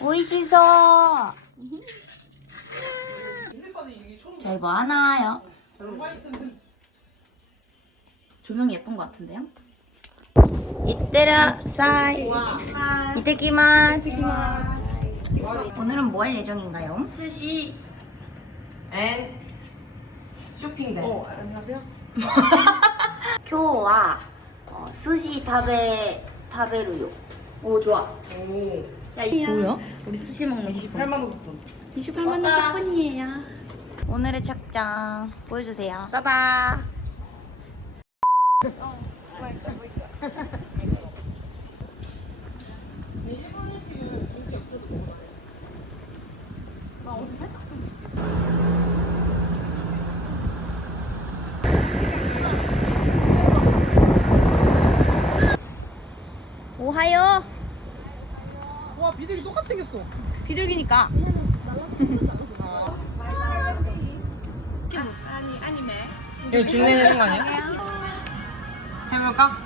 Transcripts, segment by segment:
오이시소. 저희 뭐 하나요? 조명이 예쁜 것 같은데요? 이때라 사이. 이때키마스. 오늘은 뭐 할 예정인가요? 스시 앤 쇼핑 데스. 어 안녕하세요 今日は어, 스시 타베 타베루요. 오 좋아. 오. 야 이- 뭐야? 우리 스시 먹는 28만 원 쿠폰. 28만 원 쿠폰이에요 오늘의 착장 보여주세요. 따다. 오하요. 와 비둘기 똑같이 생겼어. 비둘기니까. 이거 중내 되는 거 아니야? 해볼까?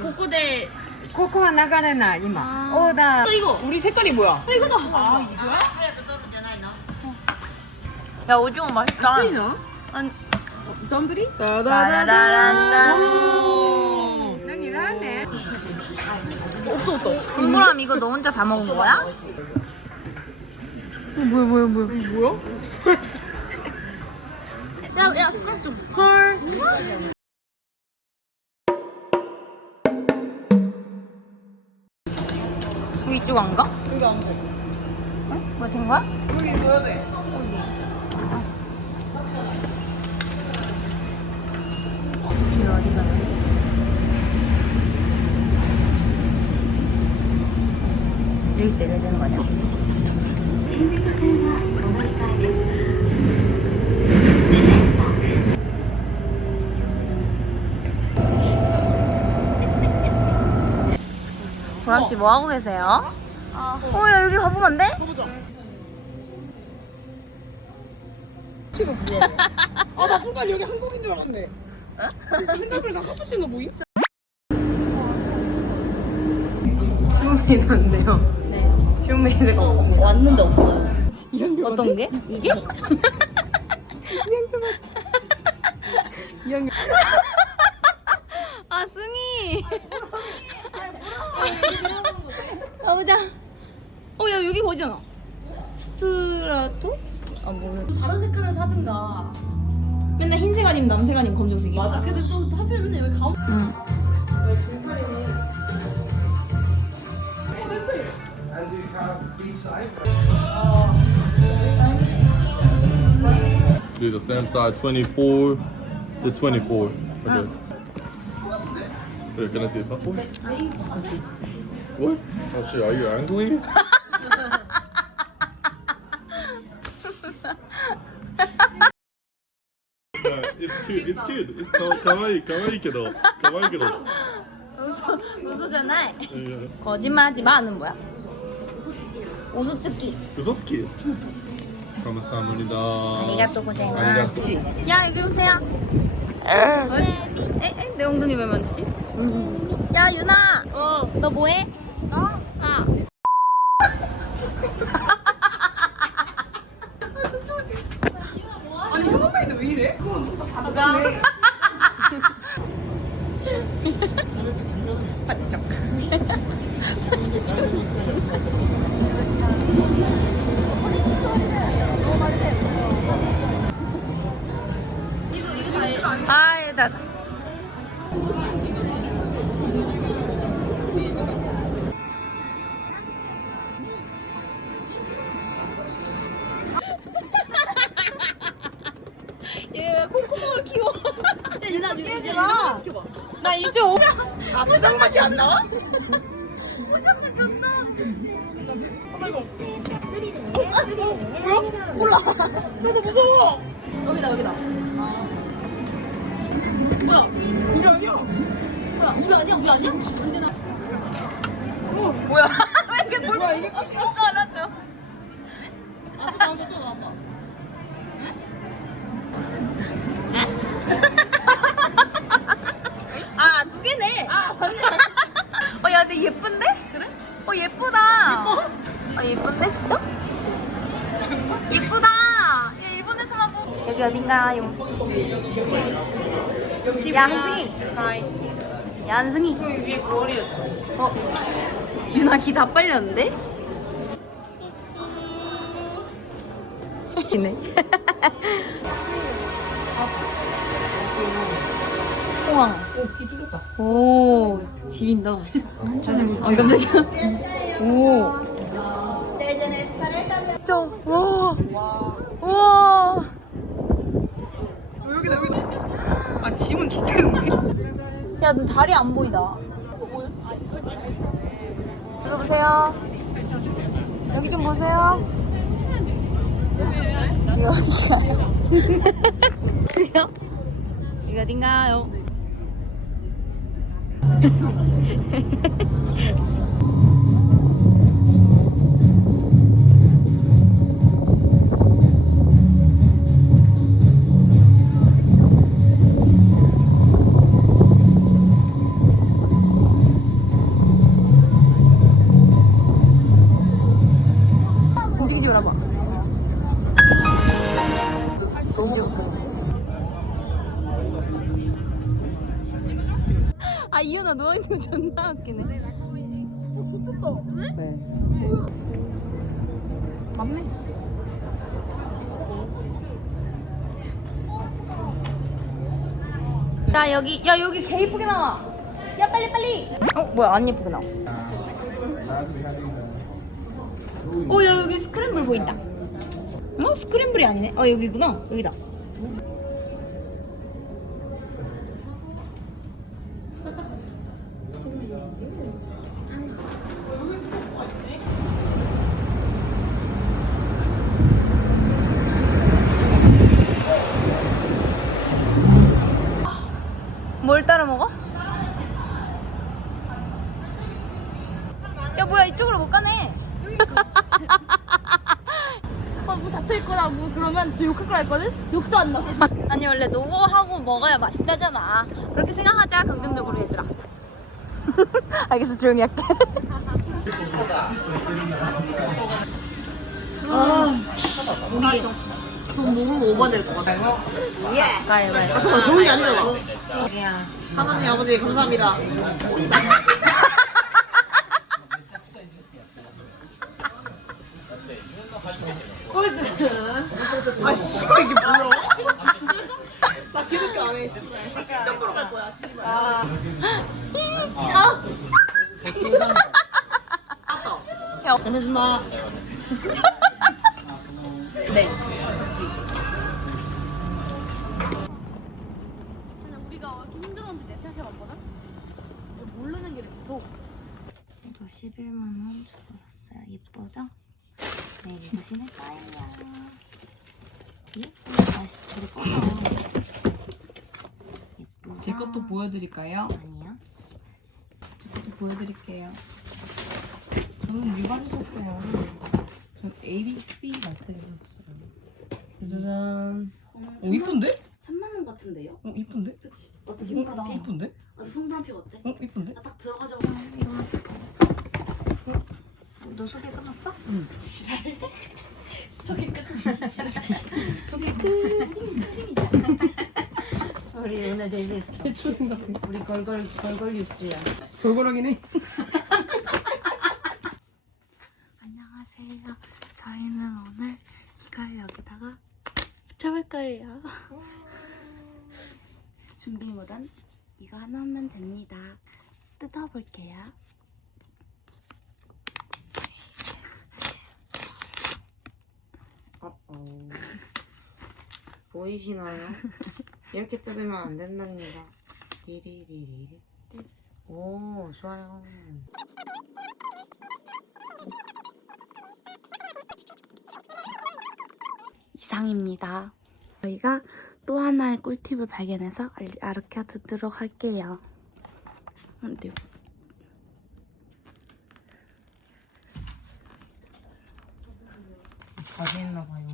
복구대 ここは流れない今オーダー 또 이거 우리 색깔이 뭐야? 또 이거다 야 오징어 맛있다. 熱いの 아니, 丼 따라란다. 何 없어 없어. 동그람 이거 너 혼자 다 먹은 거야? 뭐야 뭐야 뭐야. 뭐야? 야 야 숟가락 좀 우리 이쪽 안 가? 여기 안 돼. 응? 뭐된 거야? 여기 넣어야 돼. 저기 어디 가나? 여기서 내려야 되는 거 아니야? 보람 씨 뭐 하고 계세요? 어, 야 여기 가보면 안 돼? 가보자. 지금 뭐야? 아나 순간 여기 한국인 줄 알았네. 생각보다 카푸치노 모임? 슈메이드인데요. 네. 슈메이드가 없습니다. 왔는데 없어요. 어떤 게? 이게? 아 승희. 가보자. 어야 여기 거잖아. 스트라토? 아 모르. 다른 색깔을 사든가 맨날 흰색 아니면 남색 아니면 검정색이. 맞아 근데 또 하필 맨날 여기 가운데 Do the same side, 24 to 24. Okay. Here, can I see a passport? What? Oh shit, are you angry? Yeah, it's cute, it's cute. It's ka- kawaii, kawaii けど, kawaii けど. 웃으잖아. Yeah. 거짓말하지 마는 뭐야? 우수츠키. 嘘つき 감사합니다. 아리가또. 아리가또. 야 여기 오세요. 에? 에? 내 엉덩이 왜 만지지? 야 유나. 어. 너 뭐해? 나? 아. 아니 휴먼메이드 왜 이래? 아 아 포장밖에 안 나와? 포장물 존나 하나 이거. 어? 뭐야? 몰라. 나도 무서워. 여기다 여기다 뭐야 우리 아니야. 뭐야 우리 아니야 우리 아니야? 언제나 뭐야? 왜 이렇게 볼 뭐야 이게 수 없어 알았죠? 아, 나도 또 나왔다. 어 야 근데 예쁜데? 그래? 어 예쁘다. 아 예쁜데 진짜? 예쁘다. 야 일본에서 하고 여기 어딘가요? 야 한승이. 야 한승이. 여기 위에 거울이었어. 유나 귀다 빨렸는데? 이네. 우와. 오, 지린다. 자신 아, 깜짝이야. 오. 진짜, 와. 와. 여기다 여기다. 아 짐은 좋대는데. 야, 너 다리 안 보이다. 이거 보세요. 여기 좀 보세요. 이거 어디가요? 이거 어딘가요? 움직이지 말아봐. 아 이현아 누워있는 거 존나 웃기네. 맞네. 야 여기 야 여기 개 이쁘게 나와. 야 빨리 빨리. 어 뭐야 안 예쁘게 나와. 어야 여기 스크램블 보인다. 어 스크램블이 아니네. 어 여기구나. 여기다 뭘 따라 먹어? 야 뭐야 이쪽으로 못 가네 어, 문 닫혀있거나 뭐 그러면 저 욕할 거 했거든? 욕도 안 나고. 아니 원래 노고하고 먹어야 맛있다잖아 그렇게 생각하자 긍정적으로 얘들아 알겠어 조용히 할게 우리 돈 모으고 오버될 것 같아. 예. 가위바위보. 아, 잠깐만, 좋은 게 아니잖아. 하나님 아버지, 감사합니다. 아 씨발 이게 뭐야? 나 기록이 안 해, 씨발. 나 시점 보러 갈 거야, 씨발. 야. 잘해준다. 네. 그치. 우리가 이렇게 힘들었는데 내 생각해봤거든? 모르는 게 무서워. 이거 11만 원 주고 샀어요 예쁘죠? 네 이거 신을 거예요 예쁘다 다시 저리 꺼져 예쁘죠? 제 것도 보여드릴까요? 아니요 제 것도 보여드릴게요. 저는 유발을 샀어요. 전 ABC 마트에서 샀어요. 짜잔. 오 이쁜데? 3만 원 같은데요? 어 이쁜데? 그치? 어때? 어, 손가락? 이쁜데? 어때? 손브라피 어때? 어 이쁜데? 나 딱 들어가자마자 이거 하자 너 소개 끝났어? 응. 소개 끝. 소개 끝 우리 오늘 데뷔했어. 우리 걸걸 걸걸 유지야. 걸걸하긴 해. 안녕하세요 저희는 오늘 이걸 여기다가 잡을 거예요 준비물은 이거 하나면 됩니다 뜯어볼게요 보이시나요? 이렇게 뜯으면 안 된답니다. 리리리리리. 오, 좋아요. 이상입니다. 저희가 또 하나의 꿀팁을 발견해서 알- 알려 듣도록 할게요. 안 돼요. 가지 있나봐요.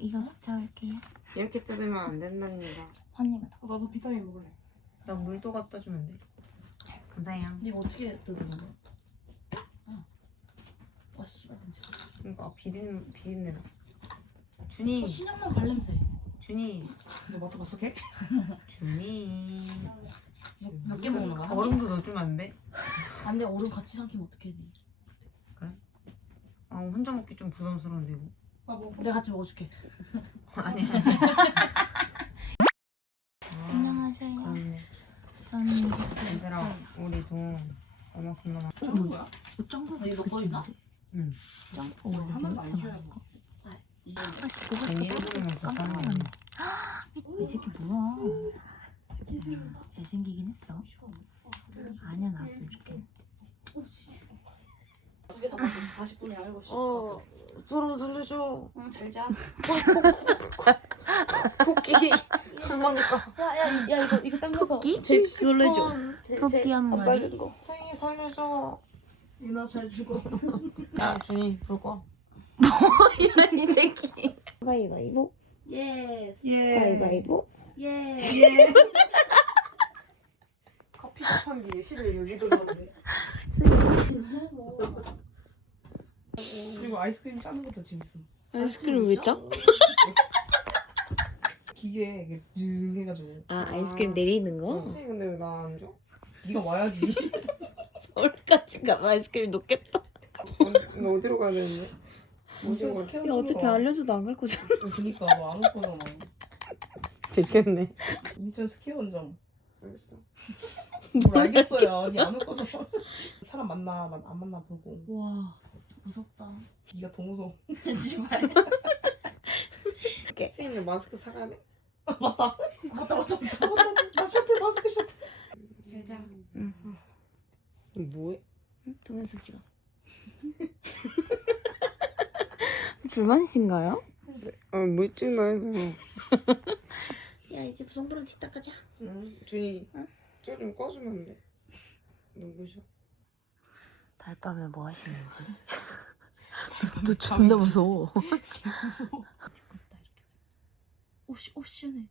이거 잡을게요. 이렇게 뜯으면 안 된답니다. 언니가 더. 나도 비타민 먹을래. 나 물도 갖다 주면 돼. 감사해요. 이거 어떻게 뜯는 거야? 와 씨발 냄새. 그러니까 비린 비린내 나. 준이 어, 신형만 발냄새. 준이 너 맡아봤어 걔? 준이 몇 개 먹는 거야? 얼음도 넣어주면 안 돼? 안 돼 얼음 같이 삼키면 어떻게 해? 아 혼자 먹기 좀 부담스러운데 이거. 내가 같이 먹어줄게. 아니야. 안녕하세요. 그렇네. 저는 얘들아 우리도 겁나 어 뭐야? 짱구 이거 거 있나? 응. 짱구 하나도 안? 아 이게 아니 새끼 뭐야? 잘생기긴 했어. 아니야 나왔으면 좋겠네. 두 개 다 먹었어. 40분에 알고 싶어. 어 소름 살려줘. 응, 잘 자. 토끼 한 마리가 야 야 야 이거 이거 당겨서. 토끼? 제- 그걸로 해줘. 제- 토끼 제- 한 마리. 거. 승희 살려줘. 유나 잘 죽어. 야 준이 불 꺼. 이런 이 새끼. 가위바위보. 예스. 예. 가위바위보. 예. 커피 접한 뒤에 실을 여기 들어오는데. 그리고 아이스크림 짜는 것도 재밌어. 아이스크림 왜 짜? 기계에 이게 ดึ 해가지고. 아 아이스크림 내리는 거? 승희 근데 왜 나 안 줘? 네가 와야지. 얼까지 가면 아이스크림 녹겠다. 너 어디로 가야 되는데? 야 어차피 알려줘도 안 갈 거잖아. 그니까 너안 올 거잖아. 됐겠네. 인천 스케어 원점. 알겠어. 뭘 알겠어요. 니안올 거잖아. 사람 만나 만- 안 만나 보고. 와 무섭다. 기가 더 무서워. 씨발. 승희는 마스크 사가네? 맞다. 맞다 맞다 맞다. 맞다. 나 셔틀 마스크 셔틀. 잘 자. 뭐해? 동영상 찍어. 불만이신가요? 아 뭐 찍나 해서. 야 이제 손브런치 닦아자. 응. 준이 저좀 꺼주면 안 돼? 눈부셔. 달밤에 뭐 하시는지. 너 존나 무서워. 오씨 오 시원해.